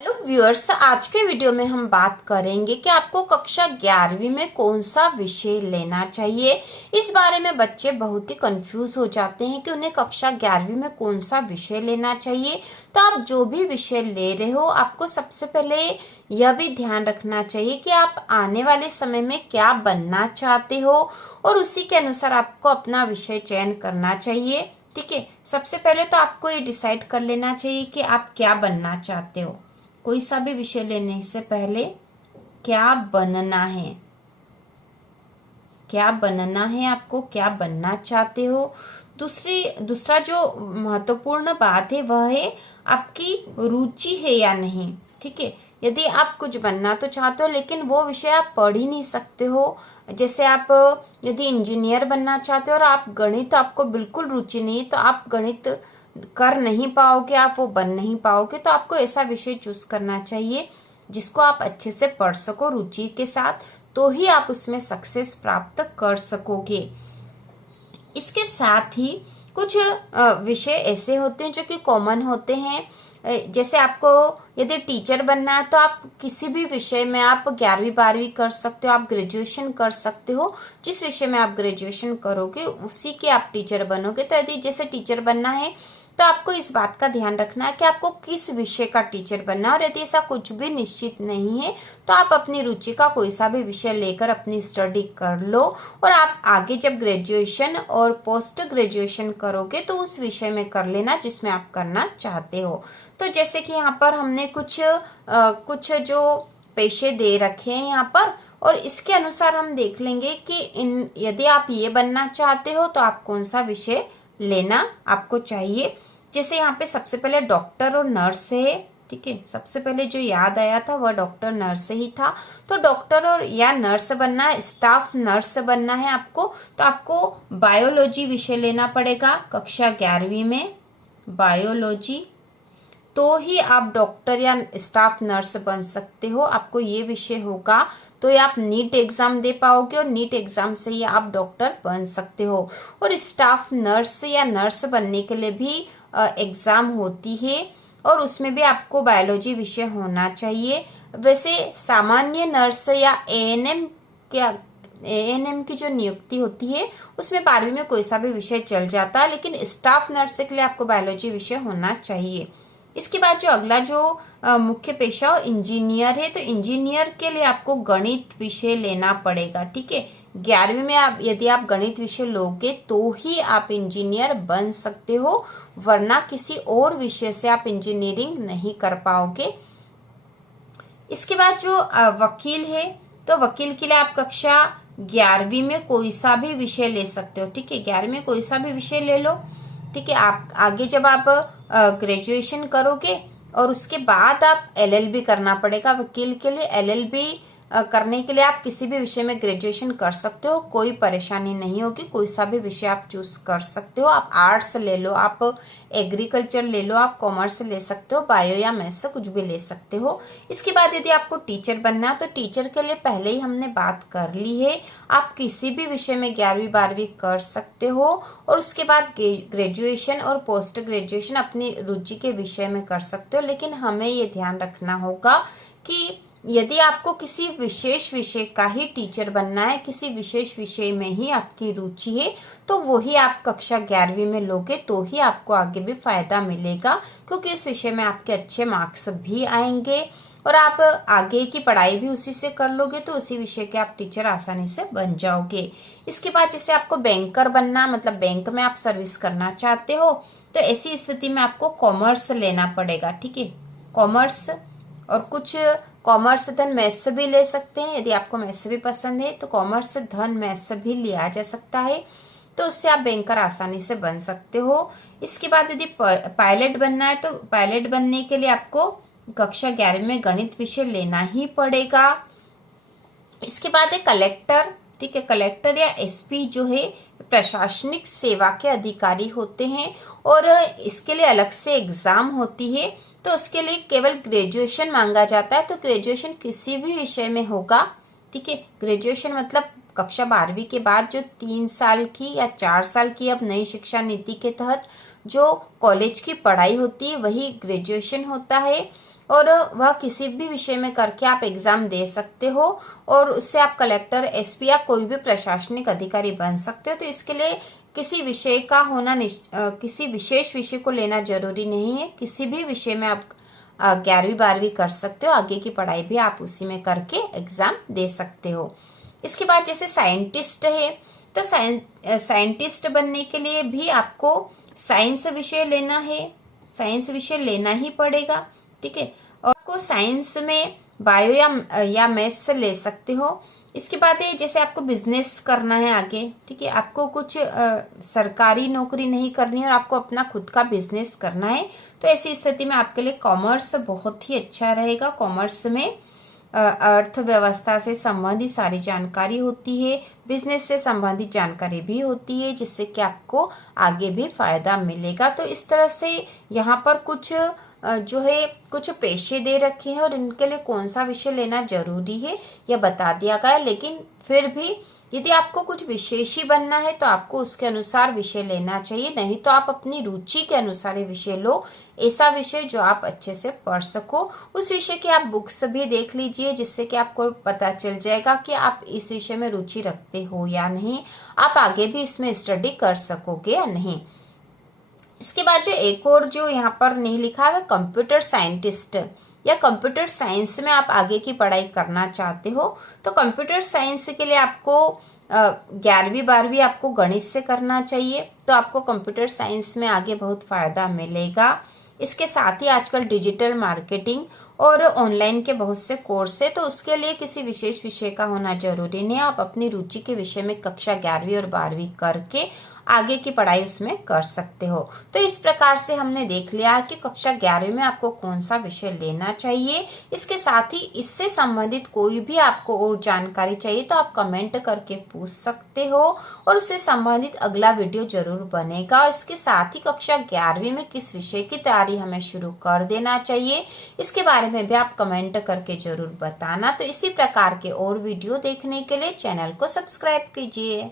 Hello viewers, आज के video में हम बात करेंगे कि आपको कक्षा 11वीं में कौन सा विषय लेना चाहिए। इस बारे में बच्चे बहुत ही कंफ्यूज हो जाते हैं कि उन्हें कक्षा 11वीं में कौन सा विषय लेना चाहिए। तो आप जो भी विषय ले रहे हो, आपको सबसे पहले यह भी ध्यान रखना चाहिए कि आप आने वाले समय में क्या बनना चाहते हो और उसी के अनुसार आपको अपना विषय चयन करना चाहिए। ठीक है, सबसे पहले तो आपको ये डिसाइड कर लेना चाहिए कि आप क्या बनना चाहते हो। कोई सा भी विषय लेने से पहले क्या बनना है, क्या बनना है, आपको क्या बनना चाहते हो। दूसरा जो महत्वपूर्ण बात है वह है आपकी रुचि है या नहीं। ठीक है, यदि आप कुछ बनना तो चाहते हो लेकिन वो विषय आप पढ़ ही नहीं सकते हो, जैसे आप यदि इंजीनियर बनना चाहते हो और आप गणित आपको बिल्कुल रुचि नहीं, तो आप गणित कर नहीं पाओगे, आप वो बन नहीं पाओगे। तो आपको ऐसा विषय चूज करना चाहिए जिसको आप अच्छे से पढ़ सको रुचि के साथ, तो ही आप उसमें सक्सेस प्राप्त कर सकोगे। इसके साथ ही कुछ विषय ऐसे होते हैं जो कि कॉमन होते हैं। जैसे आपको यदि टीचर बनना है तो आप किसी भी विषय में आप 11वीं 12वीं कर सकते हो, आप ग्रेजुएशन कर सकते हो। जिस विषय में आप ग्रेजुएशन करोगे उसी के आप टीचर बनोगे। तो यदि जैसे टीचर बनना है तो आपको इस बात का ध्यान रखना है कि आपको किस विषय का टीचर बनना है, और यदि ऐसा कुछ भी निश्चित नहीं है तो आप अपनी रुचि का कोई सा भी विषय लेकर अपनी स्टडी कर लो, और आप आगे जब ग्रेजुएशन और पोस्ट ग्रेजुएशन करोगे तो उस विषय में कर लेना जिसमें आप करना चाहते हो। तो जैसे कि यहाँ पर हमने कुछ जो पेशे दे रखे हैं यहाँ पर, और इसके अनुसार हम देख लेंगे कि यदि आप ये बनना चाहते हो तो आप कौन सा विषय लेना आपको चाहिए। जैसे यहाँ पे सबसे पहले डॉक्टर और नर्स है। ठीक है, सबसे पहले जो याद आया था वह डॉक्टर नर्स ही था। तो डॉक्टर और या नर्स बनना है, स्टाफ नर्स बनना है आपको, तो आपको बायोलॉजी विषय लेना पड़ेगा कक्षा 11वीं में, बायोलॉजी। तो ही आप डॉक्टर या स्टाफ नर्स बन सकते हो। आपको ये विषय होगा तो आप नीट एग्जाम दे पाओगे, और नीट एग्जाम से ही आप डॉक्टर बन सकते हो। और स्टाफ नर्स या नर्स बनने के लिए भी एग्जाम होती है, और उसमें भी आपको बायोलॉजी विषय होना चाहिए। वैसे सामान्य नर्स या एएनएम की जो नियुक्ति होती है उसमें 12वीं में कोई सा भी विषय चल जाता है, लेकिन स्टाफ नर्स के लिए आपको बायोलॉजी विषय होना चाहिए। इसके बाद जो अगला जो मुख्य पेशा हो इंजीनियर है, तो इंजीनियर के लिए आपको गणित विषय लेना पड़ेगा। ठीक है, 11वीं में आप यदि आप गणित विषय लोगे तो ही आप इंजीनियर बन सकते हो, वरना किसी और विषय से आप इंजीनियरिंग नहीं कर पाओगे। इसके बाद जो वकील है, तो वकील के लिए आप कक्षा 11वीं में कोई सा भी विषय ले सकते हो। ठीक है, 11वीं में कोई सा भी विषय ले लो। ठीक है, आप आगे जब आप ग्रेजुएशन करोगे और उसके बाद आप एलएलबी करना पड़ेगा वकील के लिए। एलएलबी करने के लिए आप किसी भी विषय में ग्रेजुएशन कर सकते हो, कोई परेशानी नहीं होगी, कोई सा भी विषय आप चूज कर सकते हो। आप आर्ट्स ले लो, आप एग्रीकल्चर ले लो, आप कॉमर्स ले सकते हो, बायो या मैथ्स से कुछ भी ले सकते हो। इसके बाद यदि आपको टीचर बनना है तो टीचर के लिए पहले ही हमने बात कर ली है, आप किसी भी विषय में 11वीं 12वीं कर सकते हो, और उसके बाद ग्रेजुएशन और पोस्ट ग्रेजुएशन अपनी रुचि के विषय में कर सकते हो। लेकिन हमें ये ध्यान रखना होगा कि यदि आपको किसी विशेष विषय का ही टीचर बनना है, किसी विशेष विषय में ही आपकी रुचि है, तो वो ही आप कक्षा 11वीं में लोगे तो ही आपको आगे भी फायदा मिलेगा, क्योंकि इस विषय में आपके अच्छे मार्क्स भी आएंगे और आप आगे की पढ़ाई भी उसी से कर लोगे, तो उसी विषय के आप टीचर आसानी से बन जाओगे। इसके बाद जैसे आपको बैंकर बनना, मतलब बैंक में आप सर्विस करना चाहते हो, तो ऐसी स्थिति में आपको कॉमर्स लेना पड़ेगा। ठीक है, कॉमर्स, और कुछ कॉमर्स धन मैथ्स भी ले सकते हैं। यदि आपको मैथ्स भी पसंद है तो कॉमर्स धन मैथ्स भी लिया जा सकता है, तो उससे आप बैंकर आसानी से बन सकते हो। इसके बाद यदि पायलट बनना है तो पायलट बनने के लिए आपको कक्षा 11वीं में गणित विषय लेना ही पड़ेगा। इसके बाद है कलेक्टर। ठीक है, कलेक्टर या एसपी जो है प्रशासनिक सेवा के अधिकारी होते हैं, और इसके लिए अलग से एग्जाम होती है, तो उसके लिए केवल ग्रेजुएशन मांगा जाता है। तो ग्रेजुएशन किसी भी विषय में होगा। ठीक है, ग्रेजुएशन मतलब कक्षा 12वीं के बाद जो 3 साल की या 4 साल की अब नई शिक्षा नीति के तहत जो कॉलेज की पढ़ाई होती है वही ग्रेजुएशन होता है। और वह किसी भी विषय में करके आप एग्जाम दे सकते हो और उससे आप कलेक्टर, एसपी या कोई भी प्रशासनिक अधिकारी बन सकते हो। तो इसके लिए किसी विषय का होना किसी विशेष विषय को लेना जरूरी नहीं है। किसी भी विषय में आप 11वीं 12वीं कर सकते हो, आगे की पढ़ाई भी आप उसी में करके एग्जाम दे सकते हो। इसके बाद जैसे साइंटिस्ट है, तो साइंटिस्ट बनने के लिए भी आपको साइंस विषय लेना है, साइंस विषय लेना ही पड़ेगा, ठीक है। और आपको साइंस में बायो या मैथ्स ले सकते हो। इसके बाद है जैसे आपको बिजनेस करना है आगे, ठीक है, आपको कुछ सरकारी नौकरी नहीं करनी है और आपको अपना खुद का बिजनेस करना है, तो ऐसी स्थिति में आपके लिए कॉमर्स बहुत ही अच्छा रहेगा। कॉमर्स में अर्थव्यवस्था से संबंधित सारी जानकारी होती है, बिजनेस से संबंधित जानकारी भी होती है, जिससे कि आपको आगे भी फायदा मिलेगा। तो इस तरह से यहाँ पर कुछ जो है कुछ पेशे दे रखे हैं और इनके लिए कौन सा विषय लेना जरूरी है यह बता दिया गया है। लेकिन फिर भी यदि आपको कुछ विशेषी बनना है तो आपको उसके अनुसार विषय लेना चाहिए, नहीं तो आप अपनी रुचि के अनुसार ही विषय लो, ऐसा विषय जो आप अच्छे से पढ़ सको। उस विषय की आप बुक्स भी देख लीजिए, जिससे कि आपको पता चल जाएगा कि आप इस विषय में रुचि रखते हो या नहीं, आप आगे भी इसमें स्टडी कर सकोगे या नहीं। इसके बाद जो एक और जो यहाँ पर नहीं लिखा है कंप्यूटर साइंटिस्ट या कंप्यूटर साइंस में आप आगे की पढ़ाई करना चाहते हो, तो कंप्यूटर साइंस के लिए आपको 11वीं 12वीं आपको गणित से करना चाहिए, तो आपको कंप्यूटर साइंस में आगे बहुत फायदा मिलेगा। इसके साथ ही आजकल डिजिटल मार्केटिंग और ऑनलाइन के बहुत से कोर्स है, तो उसके लिए किसी विशेष विषय का होना जरूरी नहीं है। आप अपनी रुचि के विषय में कक्षा 11वीं और 12वीं करके आगे की पढ़ाई उसमें कर सकते हो। तो इस प्रकार से हमने देख लिया कि कक्षा 11वीं में आपको कौन सा विषय लेना चाहिए। इसके साथ ही इससे संबंधित कोई भी आपको और जानकारी चाहिए तो आप कमेंट करके पूछ सकते हो और उससे संबंधित अगला वीडियो जरूर बनेगा। और इसके साथ ही कक्षा 11वीं में किस विषय की तैयारी हमें शुरू कर देना चाहिए, इसके बारे में भी आप कमेंट करके जरूर बताना। तो इसी प्रकार के और वीडियो देखने के लिए चैनल को सब्सक्राइब कीजिए।